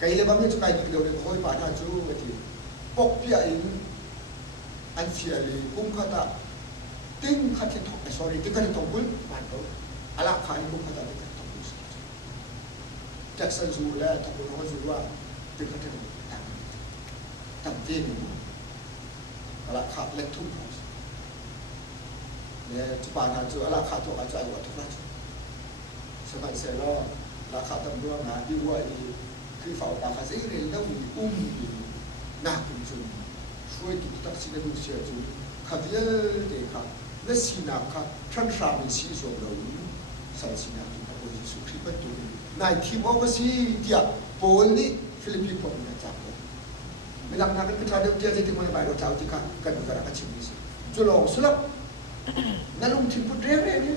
cái lấy băng cho cái được điều được khôi bản chú thì bốc bia in anh chia li cũng khát ta tin khát thì thọc sorry tin khát thì thọc bul bản đó ala khai cũng khát ta tin khát thọc bul Jackson dù là thọc bul nó dù là tin khát thì tăng tin ala khát lên thùngเนี่ยจุปานาจูala khát thọcอาจารย์ว่าทุกข์สมัยเสร็จแล้วราคาตำรวจงานที่ว่าคือฝ่ายราคาเสรีแล้วมีนักจุนช่วยตุกตักสินดูเสียจุนขัดเยอะเด็กครับและสินาครับท่านสามีสิส่งเราสันสินาตุกพระเยซูคริสต์เป็นตัวนายทีมออกมาสิเดียโปลนี่ฟิลิปปินส์เนี่ยจับเลยเวลานักการเดินเที่ยวที่มันไปเราเจ้าที่กันดูการกระชิมนี่สิจุลองสุดนั่นลุงทีมพูดเรื่องนี้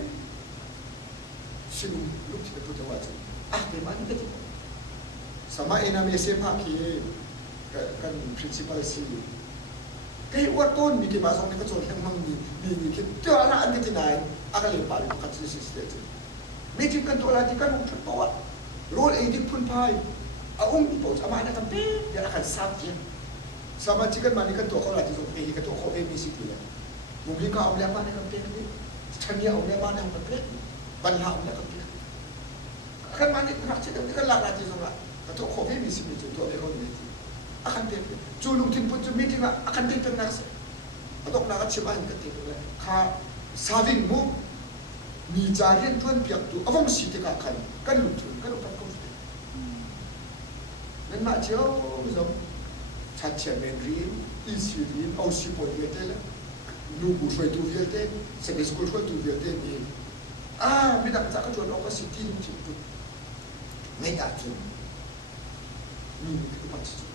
สิลุงทีมพูดจะว่าจุเดี๋ยวมันก็จะสมัยนั้นมีเสียภาคีกัน principal สิก็เห็นว่าต้นมีกี่บาทสองนี่ก็โจทย์ยังมั่งมีคิดเจออะไรอันที่ไหนอะไรเลยป่าเลยกันสิสเตจมีที่กันตัวอะไรที่กันลงทุนตัวโรลเอดิพุ่นพายองค์ที่บอกอามาเนี่ยทำเป็นเดี๋ยวกันซับเจียนสมาชิกกันมานี่กันตัวเขาอะไรที่ส่งเอกันตัวเขาเอมีสิทธิ์เลยมุมนี้ก็เอาเลี้ยงบ้านในกันเป็นนี่ฉันเนี่ยเอาเลี้ยงบ้านในกันเป็นบรรยาเอาเลี้ยงกันเป็นkan mani nak cakap ni kan lah nanti semua. Atau kopi misi misi tu ada orang ni. Akan dia julung timpun tu meeting akan dia tenang se. Atau nak cakap ni ketik tu lah. Kah saving mu mi jarian tuan piak tu. Apa mesti dia kan lucu kan lupa kau. Dan nak jauh macam cacat menrin, isirin, ausi poli itu lah. Nubu suai tu dia tu, sekali sekolah suai tu dia tu ni.ไม่ดังจากก็ชวนเราก็สิทธิจริงจุดไม่ได้จุดมีคือปัจจุบัน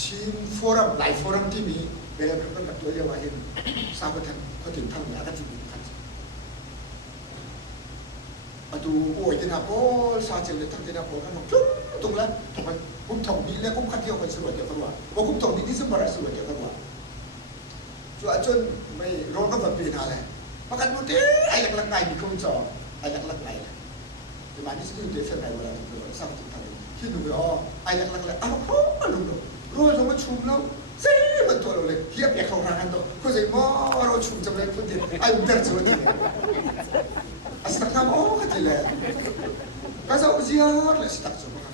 ชินฟอรัมหลายฟอรัมที่มีเวลาเป็นคนกับตัวเยาวเห็นทราบว่าท่านเขาถึงทำงานกันจริงกันดูโอ้ยนะพอซาเจเลยทั้งที่นะพอกันบอกจุ๊บตรงแล้วทำไมผมถ่องนี้แล้วผมขัดเที่ยวไปสวยเดียวกันว่าผมถ่องนี้ที่สมบัติสวยเดียวกันว่าจนไม่ร้องก็แบบเป็นอะไรmakan putih, ayat lengai di kunci, ayat lengai lah. Di mana sih tu dia nak buat apa? Sama tu tadi. Kita tu ayat lengai. Apa lu? Lu cuma cuma saya betul le. Dia pihak orang tu. Kau saya mau orang cuma cuma putih. Ayat bercuma dia. Asal kamu kata le. Kasau ziar le setak cuma.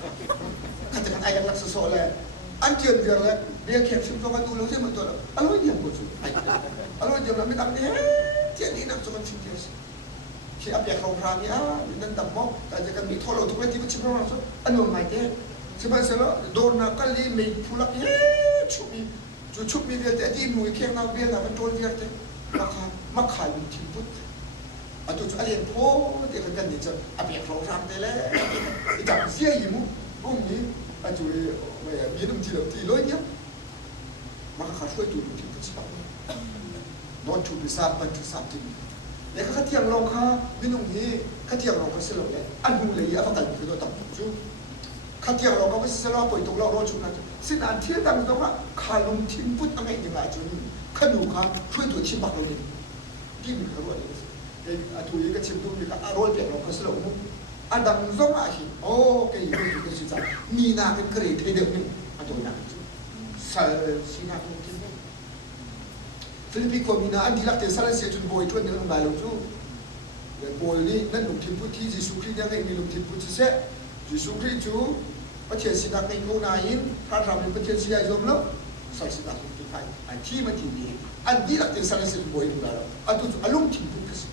Katakan ayat lengai sesolah. Antian dia le. Dia kepsim kau kan dulu saya betul. Alu dia pun cuma. Alu dia nak minta dia. Tiada ni nak cakap cinta sih. Siapa yang kau berani dan tak mau, tak jangan mitolog tu lagi macam mana so. Anu macam sebab selalu dona kali main pulak cumi dia tadi mui kena dia nak betul dia tu makan timput. Atau alien po dia kan ni cakap apa yang kau berani le. Jangan sia imu, ni acu minum tilo dia. Maka kau tu timput sebab not to be sad but to something แล้วข้าเที่ยงลงข้าไม่นุ่งนี้ข้าเที่ยงลงก็เสลเลยอันหูเลยอ่ะฟังกันคือตัวต่ำจุ๊ข้าเที่ยงลงก็ไม่เสลปล่อยตกเราโรชุนนั่นสิ่งอันที่ตั้งตรงว่าขาลงทิ้งพุทธอะไรอย่างไรจุนข้าดูข้าช่วยตัวชิมบักเราดิที่มีข้ารู้อะไรเองตัวนี้ก็ชิมดูมีข้าอารมณ์เปลี่ยนลงก็เสลมุอันดังตรงอ่ะหิโอ้แกอยู่ที่สุดท้ายมีนาเป็นเกรดเดียวนึงอันตัวนั้นเสลสีนาตรงที่ฟิลิปปินส์มีนาอันที่รักเตะสารเสียจนบอยชวนเดินมาลงจู่บอยนี่นั่นหนุ่มทีมพุทธิจิสุคริยังไงมีหนุ่มทีมพุทธิเสะจิสุคริจู่ประเทศสินาในโคนาอินพระธรรมเป็นประเทศสิยายมแล้วสารสินาทุกที่ไทยอันที่มันที่นี่อันที่รักเตะสารเสียจนบอยดูแล้วอันตัวอารมณ์ทีมพุทธิ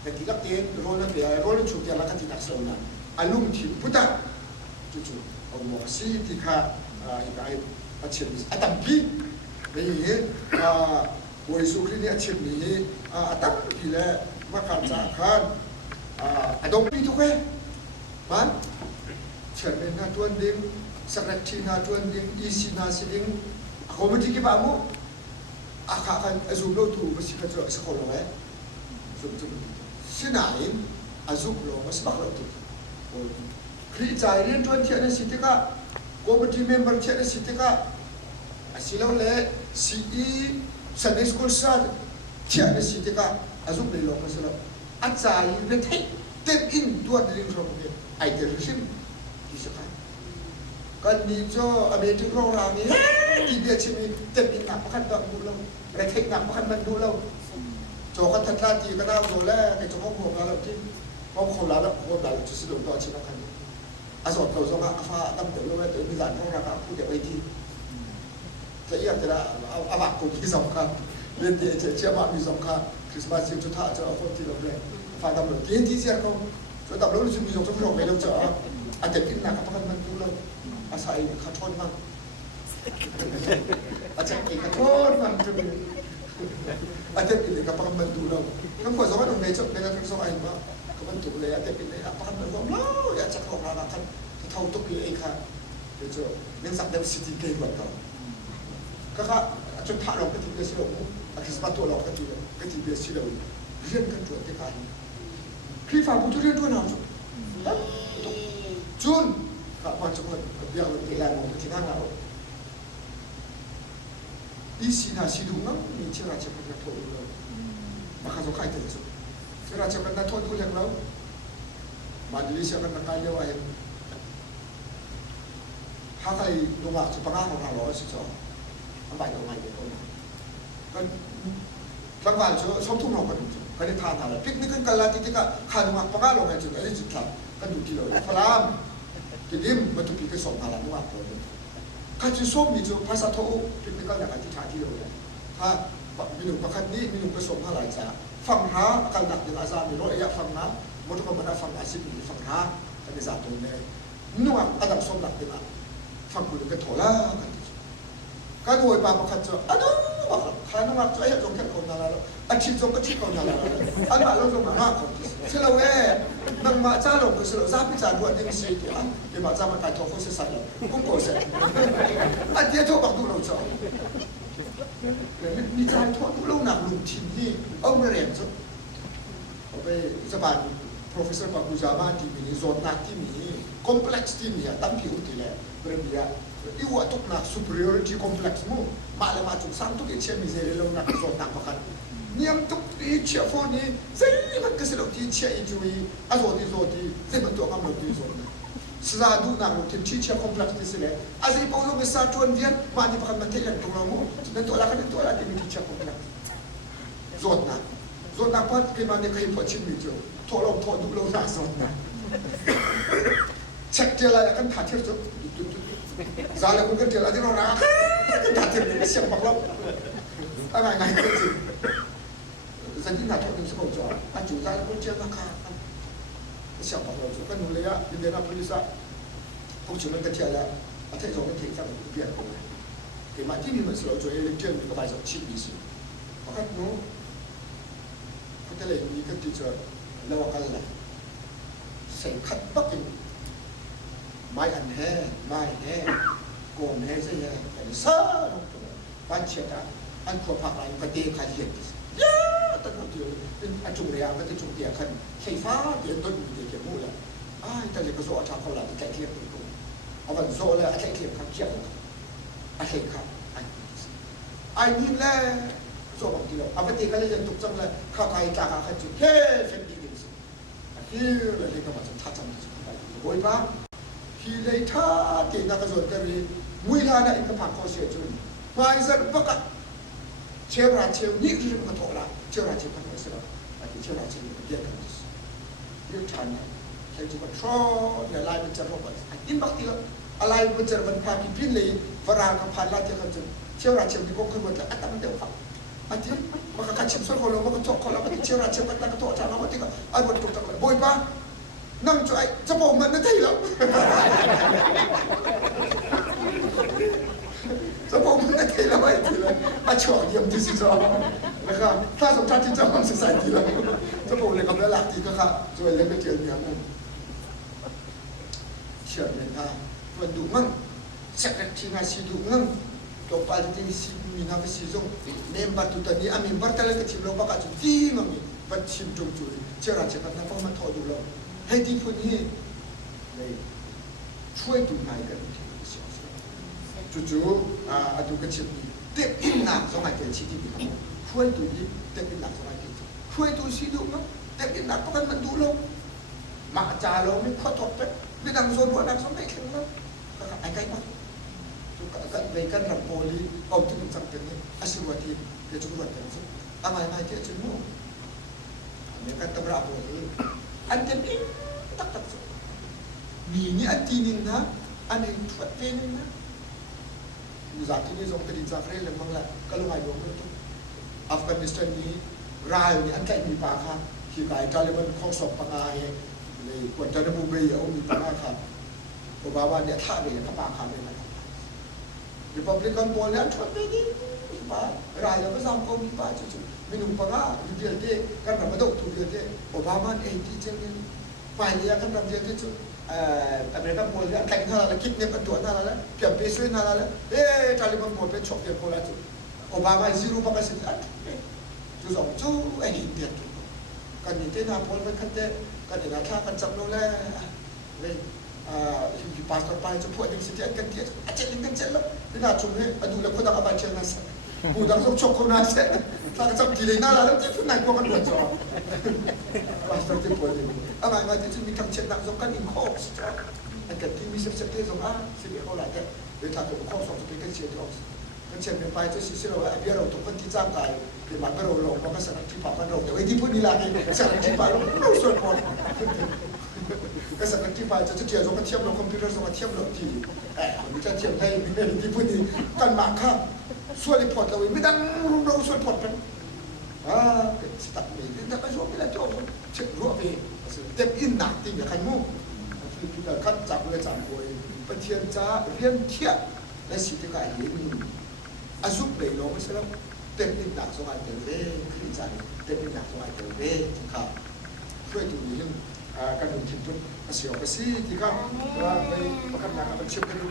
แต่ที่รักเตะโรนัลเปียโรนัลชุดที่รักที่นักสอนนั้นอารมณ์ทีมพุทธจู่เอาหมอสีที่ข้าอีกไอ้ประเทศอัตบีนี่บริสุทธิ์เนี่ยเช่นนี้ตั้งที่แล้วมาขันจากขันดงปีทุกเว้มันเช่นเป็นนาจวนดิ้งสักทีนาจวนดิ้งอีสินาสิดิ้งเขาไม่ที่กี่บ้ามุอาคากันซูบโลตูภาษีกันจะสกอลเลยซูบสินาอินซูบโลมาสบักโลตูคริจายเรียนจวนเทียนสิทธิกะโกมิตี้เมมเบอร์เทียนสิทธิกะsilau le CE Sunday School sad tiada sitika azuk le long silau acai le thai step in dua dling so ke เดอร์ซิมที่สกัดกันนี้จะอเมริกาเราเนี่ยที่เดียชิมีเต็มอินหนักพันแบบดูเราเรทหนักพันมันดูเราโจกันทันทีก็น่าดูแลในจังหวะหัวเราที่เพราะคนเราคนเราจะสะดวกต่อชีวิตกันอาสวดเราสมัครฟ้าตั้งแต่เราเดินมิสานของเราผู้เดียวไว้ที่จะเยี่ยมจะได้อาบักกุที่สำคัญเรียนที่เชื่อว่ามีสำคัญคริสต์มาสจุดท้ายจะเอาคนที่เราเล่นฟ้าตั้งแต่ที่ที่เสียเขาจะตั้งเราจะมีสองชั่วโมงไม่เราจะอาจจะกินหนักพันมันดูเราอาศัยขัดทนมากอาจจะกินขัดทนมากจนอาจจะกินกับพันมันดูเราทั้งหมดสองคนในจุดในทั้งสองอันว่าก็มันถูกเลยอาจจะกินเลยพันมันรวมแล้วอยากจะเข้าร้านกันเท่าตุกเลยค่ะเดี๋ยวจะเรื่องสักเดือนสิบสี่เกมวันต่อก็ค่ะจนท่าเราก็ที่เบียร์สิเราคริสต์มาสตัวเราก็ที่เบียร์สิเราเรียนกันจนที่การคริสต์มาสผู้เรียนด้วยนะจุนครับวันจังหวัดเบียร์ที่แรงของที่นั่นเราอีสินาสิดุงั้นมีเชื่อราชบัณฑิตโทษเลยมาข้าจะขายเต็มสุดเชื่อราชบัณฑิตโทษผู้เลี้ยงเรามาดูดิเชื่อกันนักการเลี้ยงไว้ถ้าใครลงมาสุดปังงาของเราสิจ๊ออันใบลงมาเยอะคนก็บางวันชอบทุ่งเราคนก็ได้ทานอะไรพิกนิกกันละที่ก็ขาลงมาปังงาลงมาจุดอะไรจุดครับก็ดูที่เราพลามที่นี่มันถูกพิกส่งมาแล้วว่าคนข้าจะชอบมีจุดภาษาโทพิกนิกกันอย่างที่ท่าที่เราเนี่ยถ้ามีหนุ่มประคันนี้มีหนุ่มผสมอะไรจ้ะฟังหาการหนักอย่างอาจารย์มีรถไอ้ยาฟังนะมดก็มันฟังอาชีพมีฟังหากันในศาสตร์ตรงนี้นุ่งอันดับสมหนักเป็นอะฟังคุณก็โถล่ากันก็โดยบางประคันจะอันนู้นบอกข้านุ่งอันจะไอ้จงแค่คนนั้นแล้วอันชิดจงก็ชิดคนนั้นแล้วอันมาเราจงมาหน้าคนที่เชื่อว่านังมาจ้าลงก็เชื่อทราบพิจารณ์ด้วยที่มีสิ่งที่อ่ะที่มาจ้ามันไปทอฟุตสัตว์เลยกุ้งโกเซ่อันเดียวทอบักดูเราจ้ามีการทอดูเราหนักลุงทีนี่เอามาเรียนจ้ะเอาไปสบาย professor ปากุจามาที่มีโซนนักที่มี complex ที่มีตั้งผิวที่แหละเรื่องนี้อีวัวตุกนัก superiority complex มั้งมาเลยมาจุดสร้างตุกเอเชียมีเซริลงนักโซนนักประกันเนี่ยตุกอีเชียโฟนี่เซริมันก็สนุกที่เชียอีจุยอาโซดีเซมันตัวก็มันดีโซนสระดูนักที่เชีย complex ที่สิเลยอาศัยพวกเราไม่ทราบชวนเดียนมาที่ประกันมันเที่ยงตรงเรามั้งนั่นตัวละกันตัวละที่มีที่เชีย complex โซนนักพัดขึ้นมาเนี่ยใครพอชิมมีจุโทรลงโทรดูเราหนักโซนนักเช็คเจออะไรกันถ่ายเทียบจุซาเลกุนกันเจออะไรที่เราหนักกันถ่ายเทียบเสียงบอกเราอะไรไงก็จริงสันตินาทอดสมองจ่ออันจุซาเลกุนเจอราคาเสียงบอกเราจุกันหนูเลยอ่ะยินดีนะพิซซ่าพวกชุดนั้นกันเจอแล้วอันที่สองกันเทียบกันเปลี่ยนกันเลยเกี่ยมาที่นี่มันสโลว์จ่อเอเล็กเจอร์มีกระบายจากชิปมีสิเพราะงั้นหนูเขาจะเลยมีกันที่จะแล้วว่ากันเลยเสียงขัดปักกิ่งไม่อันแห่ไม่แห่โกงแห่ใช่ไหมแต่ซ่าลงตัวบ้านเชียร์อันขวบผักอะไรก็เตะขาเยียดเยอะตั้งแต่เดียวเป็นอันจุงเรียก็จะจุงเดียขันไฟฟ้าเดียต้นเดียเกี่ยวมูเลยแต่เด็กก็โซ่ทางเขาหลังแก่เทียบตัวเอาวันโซ่เลยแก่เทียบครับเทียบกันอะไรครับไอ้นี่แหละโซ่บางทีเราเอาไปตีกันเลยยังถูกจังเลยข้าวไก่จากข้าวจุดเฮ้เฟนดีเลยสิที่เลยก็มาจนทัดจังโวยบ้างที่เลยท่าเก่งนักส่วนกันเลยมุ้ยลาได้อีกผักข้อเสียจุนมาอีสันปะกันเชื่อราเชื่อนี่คือมันถูกละเชื่อราเชื่อกันไม่ใช่หรอไอ้เชื่อราเชื่อมันเกี่ยวกันเรื่องชันนะใครจะมาทรอเนี่ยลายมันจะรบกันอินบักตีละอะไรมันจะมันพาพิพินเลยฝรั่งกับพันลาเชื่อกันจนเชื่อราเชื่อที่พวกขึ้นมาจะอัตมันเดือดฝังอันที่มันก็การชิมส่วนคนเรามันก็จบคนเรามันเชื่อราเชื่อมันก็ตัวจานเราที่ก็ไอ้บนถูกจังเลยบ่อยปะนั่งจ่อยจะบอกมันนั่นได้แล้วจะบอกมันนั่นได้แล้วไอ้ทีละอาช่วงเยี่ยมที่สุดนะครับถ้าสมชาติที่จะมันศึกษาทีละจะบอกเลยกับแล้วหลักทีก็ค่ะช่วยเล่นไปเจอเนี่ยมันเชื่อเลยนะมันดูมั่งสักทีน่าสิดูมั่งตัวไปที่สิมีน้ำสิจงเน้นบัตรตัวนี้อามีบัตรอะไรก็ชิมลงปากจุดที่มันมีบัตรชิมจงจุยเชื่อราเชื่อกันนะเพราะมันทอดูเราให้ที่พวกนี้เลยช่วยดูนายกันที่เสียสละจู่ๆดูกันเช่นนี้เด็กอินหนักสมัยเด็กชีวิตนี้ช่วยดูนี้เด็กอินหนักสมัยเด็กช่วยดูสิดูมั้งเด็กอินหนักเพราะกันมันดูเรามาจาเราไม่ขอทบไป pinang zon buat nak sampai kena kakak agai mah tu kakak berikan rapoli kau tu macam ni asyurwati dia cukup buat tu amai dia cuma mereka terberapa ni anten ini tak ni antinin na anin tuat tenin na zati ni zong tadi zafre lemang lah kalau ngai dong tu Afghanistan ni rai ni antai ni pakha ki kai Taliban khong sok pangai ni Guantanamo Bay au ni pakha kha Obama ne tha be ka pakha be na Republican bol ne thot be ni pa rai lo sam ko ni pa chu minum panga dia de kan ma dok tu dia de Obama ne ti cheng ni pai dia kan ram dia chu Amerika bol dia kai na la kit ne pa tu na la pya pe sui na la Taliban bol pe chok dia ko la chu Obama zero pa kasi tu zong chu ai hin dia tu kan ni te na pol ba kan te kan ni na tha kan chap lo la le hi pastor pa chu pho ding si te kan tie a chen ling kan chen lo ni na chu ne adu la ko da ba chen na sa bu dang sok chok ko na se ta ka chap di le na la la ti fu na ko kan lo cho pastor te pol ni ama ma te chu mi kam chen na zong kan in ko si cha an kan ti mi se se te zong a si be ko la te le ta ko ko so te kan che de kanเช่นเป็นไปจะสิ่งที่เราอภิเราถูกคนที่จ้างกายเป็นมันก็เราลงมันก็สนับที่ป่ามันเราแต่ไอ้ที่พูดนี่แหละสนับที่ป่าเราส่วนหมดก็สนับที่ป่าจะเทียบเราก็เทียบเราคอมพิวเตอร์เราเทียบเราที่มันจะเทียบได้ที่พูดนี่กันบางข้างส่วนรีพอร์ตเราไม่ต้องรุมเราส่วนพอร์ตเป็นสตัดมีแต่ไม่ช่วยไม่ได้จบเช็ครู้ไปเต็มอินหนักจริงอย่างใครมั่วคือการคัดจับเลยจับป่วยเป็นเทียนจ้าเรียนเทียบและสิ่งที่กายเห็นอาซุปเลยลงไม่ใช่แล้วเต็มอินดักสมัยเต็มเร่ขึ้นใจเต็มอินดักสมัยเต็มเร่ครับช่วยดูเรื่องการดูทิพย์เสียวกระซี่ที่เขาไปประกันงานกับเชื่อมกันดู